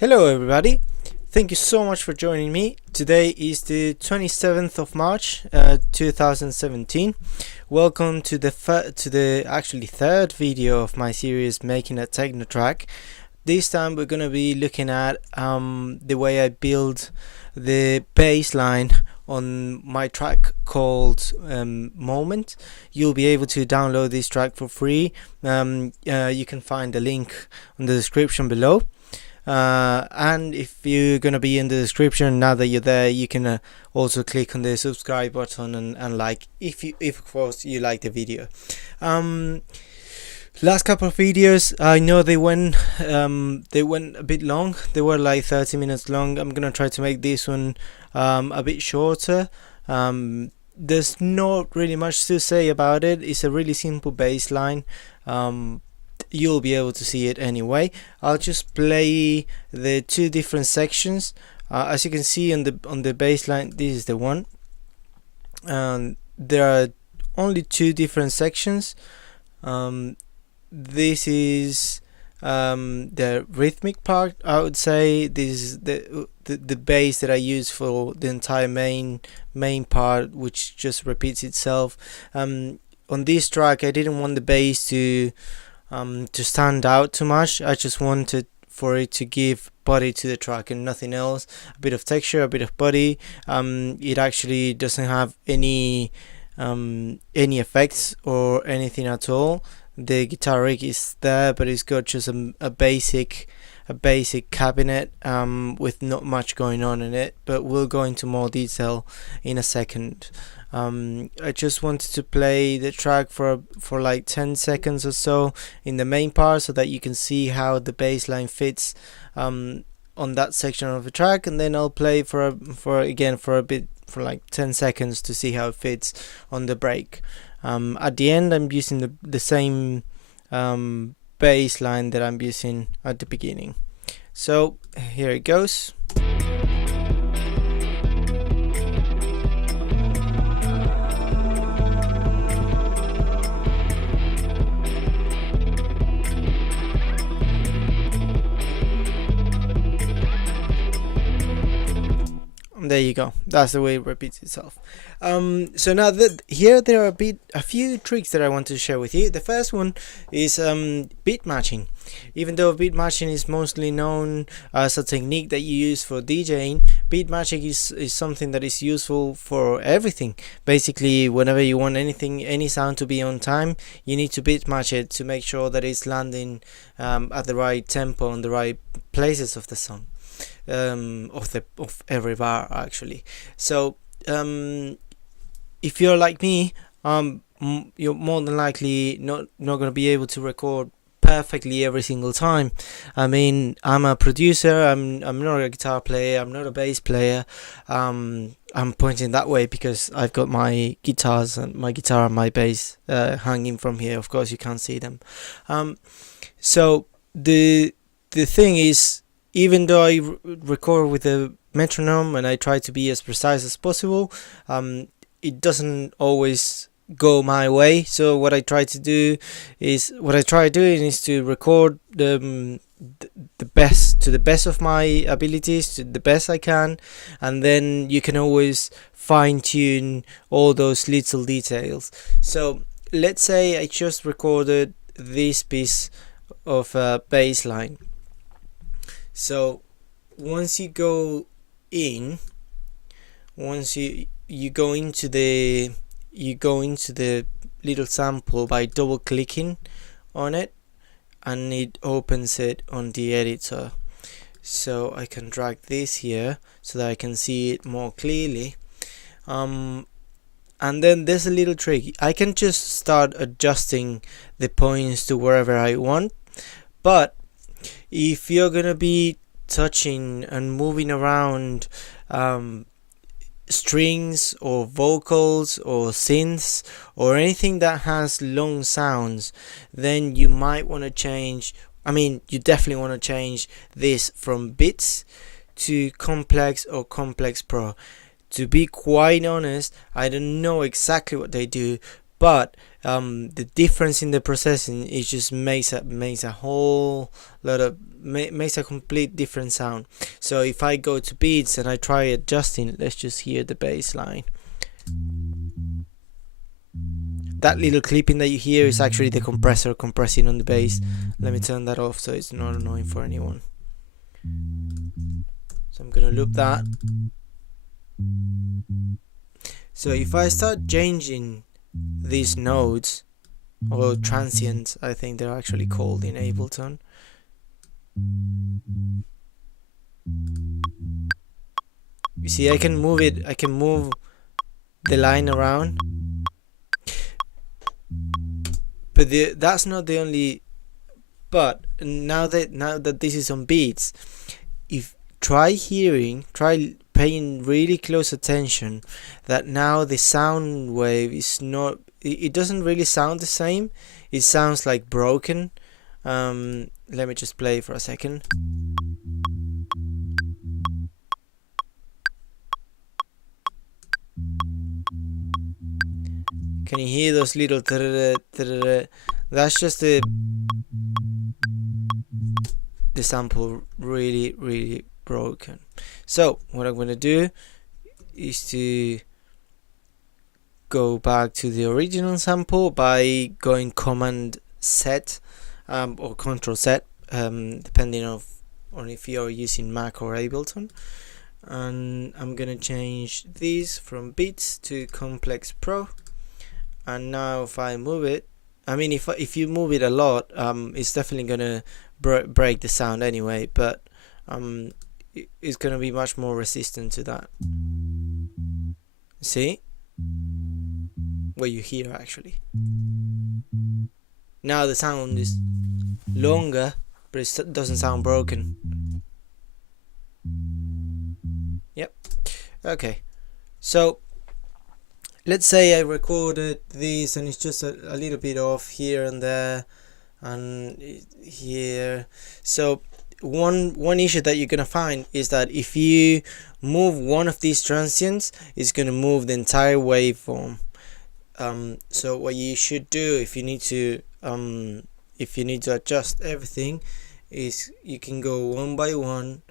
Hello everybody, thank you so much for joining me. Today is the 27th of March 2017. Welcome to the actually third video of my series Making a Techno Track. This time we're going to be looking at the way I build the bass line on my track called Moment. You'll be able to download this track for free. You can find the link in the description below. And if you're gonna be in the description, now that you're there, you can also click on the subscribe button and like if of course you like the video. Last couple of videos, I know they went a bit long. They were like 30 minutes long. I'm gonna try to make this one a bit shorter. There's not really much to say about it. It's a really simple bass line. You'll be able to see it anyway. I'll just play the two different sections. As you can see on the bass line, this is the one. There are only two different sections. This is the rhythmic part. I would say this is the bass that I use for the entire main part, which just repeats itself. On this track, I didn't want the bass to stand out too much. I just wanted for it to give body to the track and nothing else. A bit of texture, a bit of body. It actually doesn't have any effects or anything at all. The guitar rig is there, but it's got just a basic cabinet with not much going on in it, but we'll go into more detail in a second. I just wanted to play the track for like 10 seconds or so in the main part, so that you can see how the bass line fits on that section of the track, and then I'll play for like 10 seconds to see how it fits on the break. At the end, I'm using the same bass line that I'm using at the beginning. So here it goes. There you go. That's the way it repeats itself. So now here there are a few tricks that I want to share with you. The first one is beat matching. Even though beat matching is mostly known as a technique that you use for DJing, beat matching is something that is useful for everything. Basically, whenever you want any sound to be on time, you need to beat match it to make sure that it's landing at the right tempo and the right places of the song. Of every bar actually. So if you're like me, you're more than likely not going to be able to record perfectly every single time. I mean, I'm a producer. I'm not a guitar player. I'm not a bass player. I'm pointing that way because I've got my guitar and my bass hanging from here. Of course, you can't see them. So the thing is, even though I record with a metronome and I try to be as precise as possible, it doesn't always go my way. So what I try doing is to record the best, to the best of my abilities, to the best I can, and then you can always fine tune all those little details. So let's say I just recorded this piece of bass line. So once you go into the little sample by double clicking on it, and it opens it on the editor. So I can drag this here so that I can see it more clearly. And then there's a little trick. I can just start adjusting the points to wherever I want, but if you're gonna be touching and moving around strings or vocals or synths or anything that has long sounds, then you might want to change. You definitely want to change this from bits to complex or complex pro. To be quite honest, I don't know exactly what they do, but the difference in the processing, it just makes a whole lot of makes a complete different sound. So if I go to beats and I try adjusting, let's just hear the bass line. That little clipping that you hear is actually the compressor compressing on the bass. Let me turn that off so it's not annoying for anyone. So I'm gonna loop that. So if I start changing these nodes, or transients, I think they're actually called in Ableton. You see, I can move the line around, but that's not the only. But now that this is on beats, if try paying really close attention, that now the sound wave is not. It doesn't really sound the same. It sounds like broken. Let me just play for a second. Can you hear those little that's just the sample really broken. So what I'm gonna do is to go back to the original sample by going Command set or Control set, depending on if you're using Mac or Ableton. And I'm gonna change this from Beats to Complex Pro. And now if I move it, I mean if you move it a lot, it's definitely gonna break the sound anyway, but it's gonna be much more resistant to that. See what you hear actually. Now the sound is longer, but it doesn't sound broken. Yep. Okay, so let's say I recorded this and it's just a little bit off here and there and here. So one issue that you're gonna find is that if you move one of these transients, it's gonna move the entire waveform. So what you should do if you need to adjust everything is you can go one by one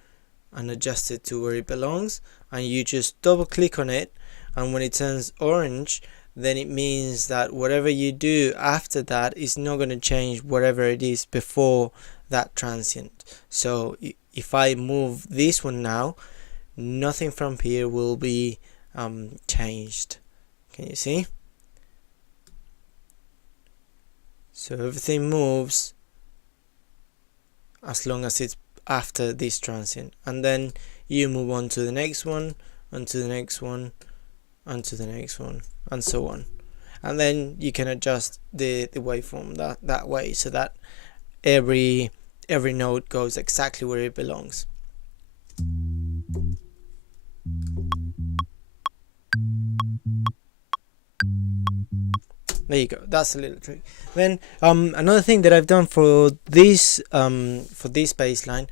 and adjust it to where it belongs, and you just double click on it, and when it turns orange, then it means that whatever you do after that is not going to change whatever it is before that transient. So if I move this one now, nothing from here will be changed. Can you see? So everything moves as long as it's after this transient, and then you move on to the next one, and to the next one, and to the next one, and so on. And then you can adjust the waveform that way, so that every note goes exactly where it belongs. There you go. That's a little trick. Then another thing that I've done for this bass line,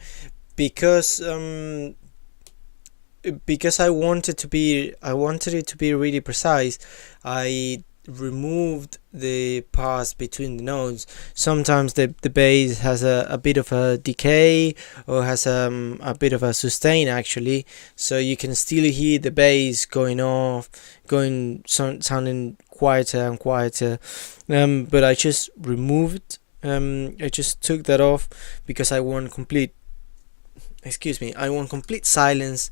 because I wanted it to be really precise, I removed the pass between the notes. Sometimes the bass has a bit of a decay, or has a bit of a sustain actually, so you can still hear the bass sounding quieter and quieter. But I just removed, I just took that off because I want complete silence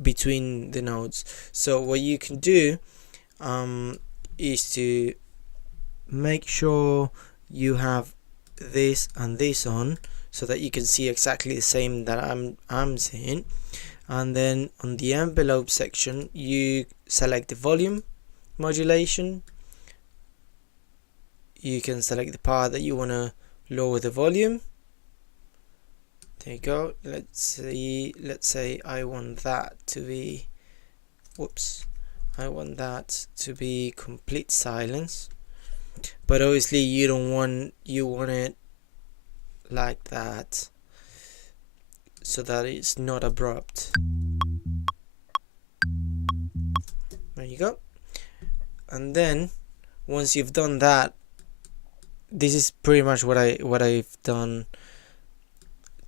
between the notes. So what you can do is to make sure you have this and this on, so that you can see exactly the same that I'm seeing. And then on the envelope section, you select the volume modulation. You can select the part that you want to lower the volume. There you go. Let's say I want that to be complete silence, but obviously you want it like that, so that it's not abrupt. There you go. And then once you've done that, this is pretty much what I've done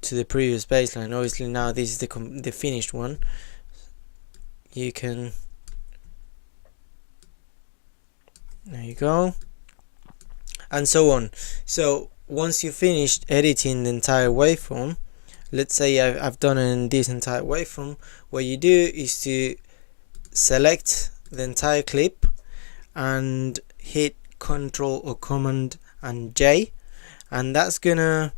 to the previous bassline. Obviously now this is the finished one. You can, there you go, and so on. So once you finished editing the entire waveform, let's say I've done it in this entire waveform, what you do is to select the entire clip and hit Control or Command and J, and that's gonna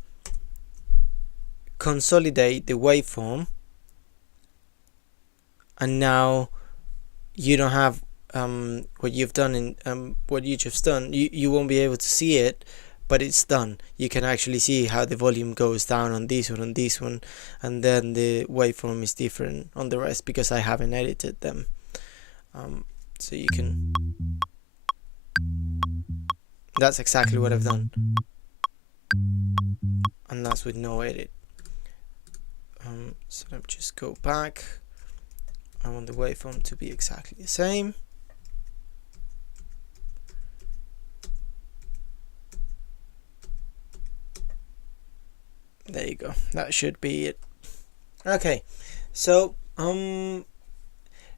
consolidate the waveform. And now you don't have what you've done in what you just done. You won't be able to see it, but it's done. You can actually see how the volume goes down on this one, and then the waveform is different on the rest because I haven't edited them. So you can, that's exactly what I've done, and that's with no edit. So let me just go back. I want the waveform to be exactly the same. There you go, that should be it. Okay, so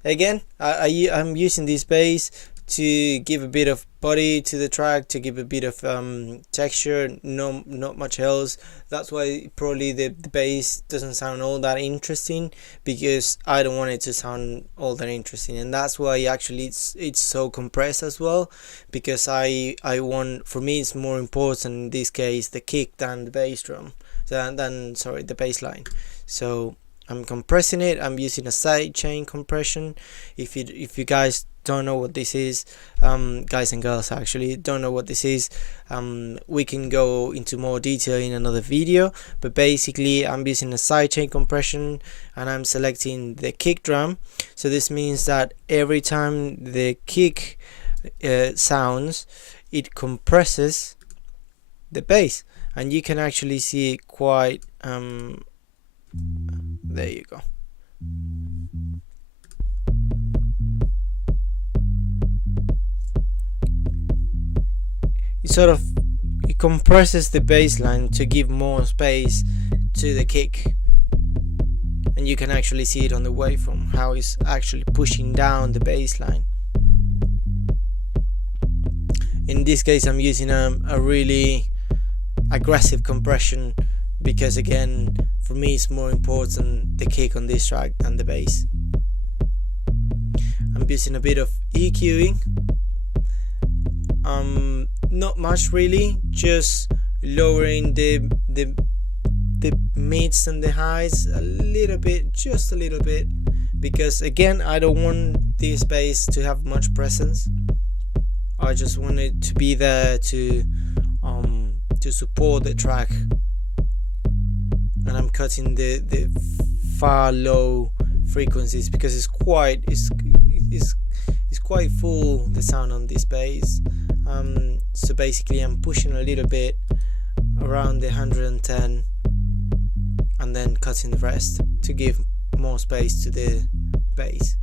again, I'm using this bass to give a bit of body to the track, to give a bit of texture, not much else. That's why probably the bass doesn't sound all that interesting, because I don't want it to sound all that interesting, and that's why actually it's so compressed as well, because I want, for me it's more important in this case the kick than the bass drum, than sorry, the bass line. So I'm compressing it. I'm using a sidechain compression. If you guys don't know what this is, guys and girls actually don't know what this is, we can go into more detail in another video, but basically I'm using a sidechain compression and I'm selecting the kick drum. So this means that every time the kick sounds, it compresses the bass, and you can actually see it quite there you go. It compresses the bass line to give more space to the kick, and you can actually see it on the waveform, how it's actually pushing down the bass line. In this case I'm using a really aggressive compression, because again, for me it's more important the kick on this track than the bass. I'm using a bit of EQing, not much really, just lowering the mids and the highs a little bit, just a little bit, because again I don't want this bass to have much presence. I just want it to be there to support the track, and I'm cutting the far low frequencies because it's quite full, the sound on this bass. So basically I'm pushing a little bit around the 110 and then cutting the rest to give more space to the bass.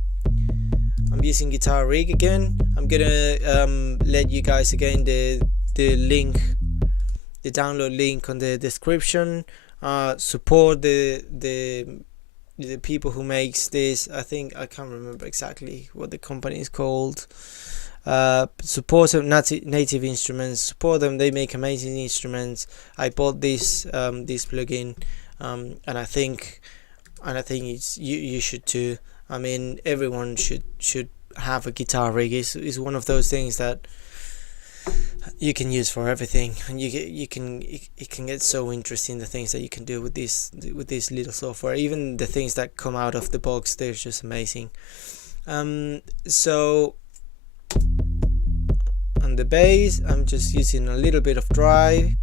I'm using Guitar Rig again. I'm gonna let you guys again the link, the download link on the description. Support the people who makes this. I can't remember exactly what the company is called. Support Native Instruments. Support them. They make amazing instruments. I bought this this plugin, and I think it's you should too. I mean, everyone should have a Guitar Rig. It's one of those things that you can use for everything, and it can get so interesting, the things that you can do with this little software. Even the things that come out of the box, they're just amazing. So on the bass, I'm just using a little bit of drive,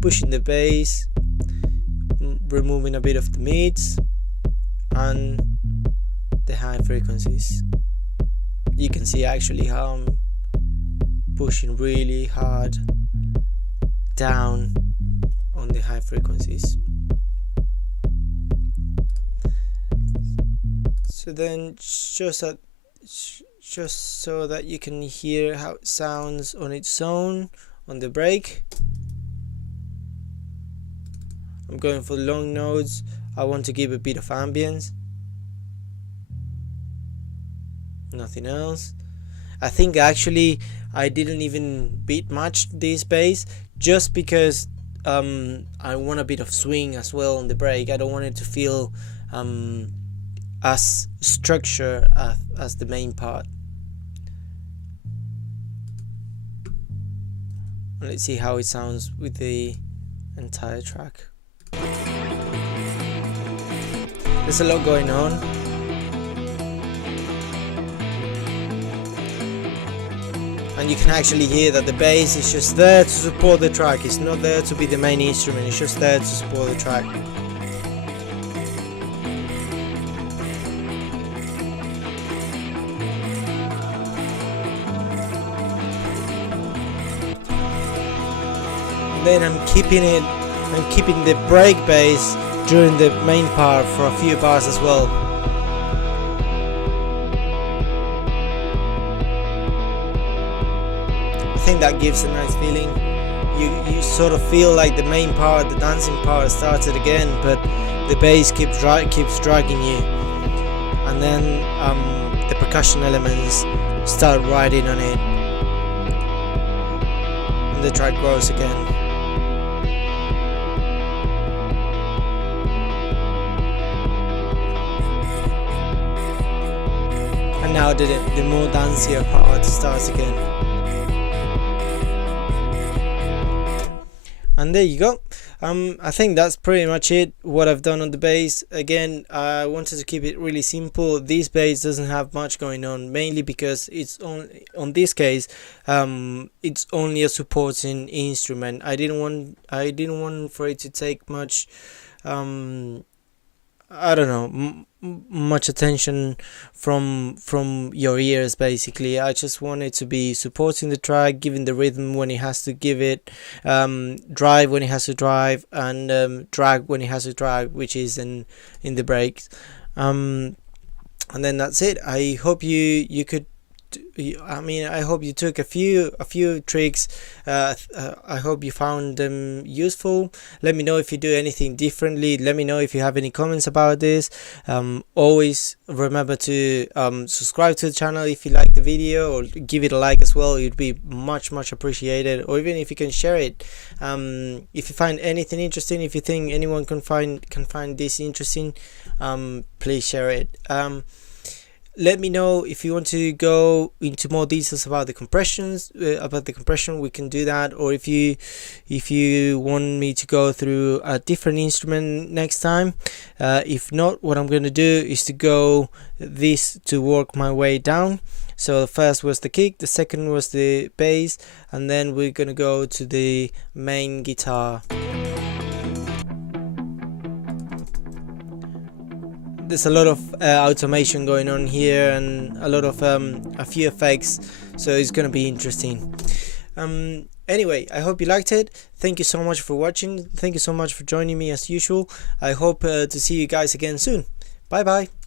pushing the bass, removing a bit of the mids and the high frequencies. You can see actually how I'm pushing really hard down on the high frequencies. So then just just so that you can hear how it sounds on its own on the break. I'm going for long notes. I want to give a bit of ambience. Nothing else. I think actually I didn't even beat much this bass, just because I want a bit of swing as well on the break. I don't want it to feel as structured as the main part. Let's see how it sounds with the entire track. There's a lot going on. And you can actually hear that the bass is just there to support the track. It's not there to be the main instrument, it's just there to support the track. And then I'm keeping the break bass during the main part for a few bars as well. I think that gives a nice feeling. You sort of feel like the main part, the dancing part, started again, but the bass keeps dragging you, and then the percussion elements start riding on it, and the track grows again. And now the more dancier part starts again. And there you go. I think that's pretty much it, what I've done on the bass. Again, I wanted to keep it really simple. This bass doesn't have much going on, mainly because it's on this case it's only a supporting instrument. I didn't want for it to take much I don't know, much attention from your ears. Basically, I just want it to be supporting the track, giving the rhythm when it has to give it, drive when it has to drive, and drag when it has to drag, which is in the breaks. And then that's it. I hope you could. I hope you took a few tricks. I hope you found them useful. Let me know if you do anything differently. Let me know if you have any comments about this. Always remember to subscribe to the channel if you like the video, or give it a like as well. It'd be much appreciated. Or even if you can share it. If you find anything interesting, if you think anyone can find this interesting, please share it. Let me know if you want to go into more details about the compression. We can do that. Or if you want me to go through a different instrument next time. If not, what I'm going to do is to go this to work my way down. So the first was the kick, the second was the bass, and then we're going to go to the main guitar. There's a lot of automation going on here, and a lot of a few effects, so it's gonna be interesting. Anyway, I hope you liked it. Thank you so much for watching. Thank you so much for joining me as usual. I hope to see you guys again soon. Bye bye.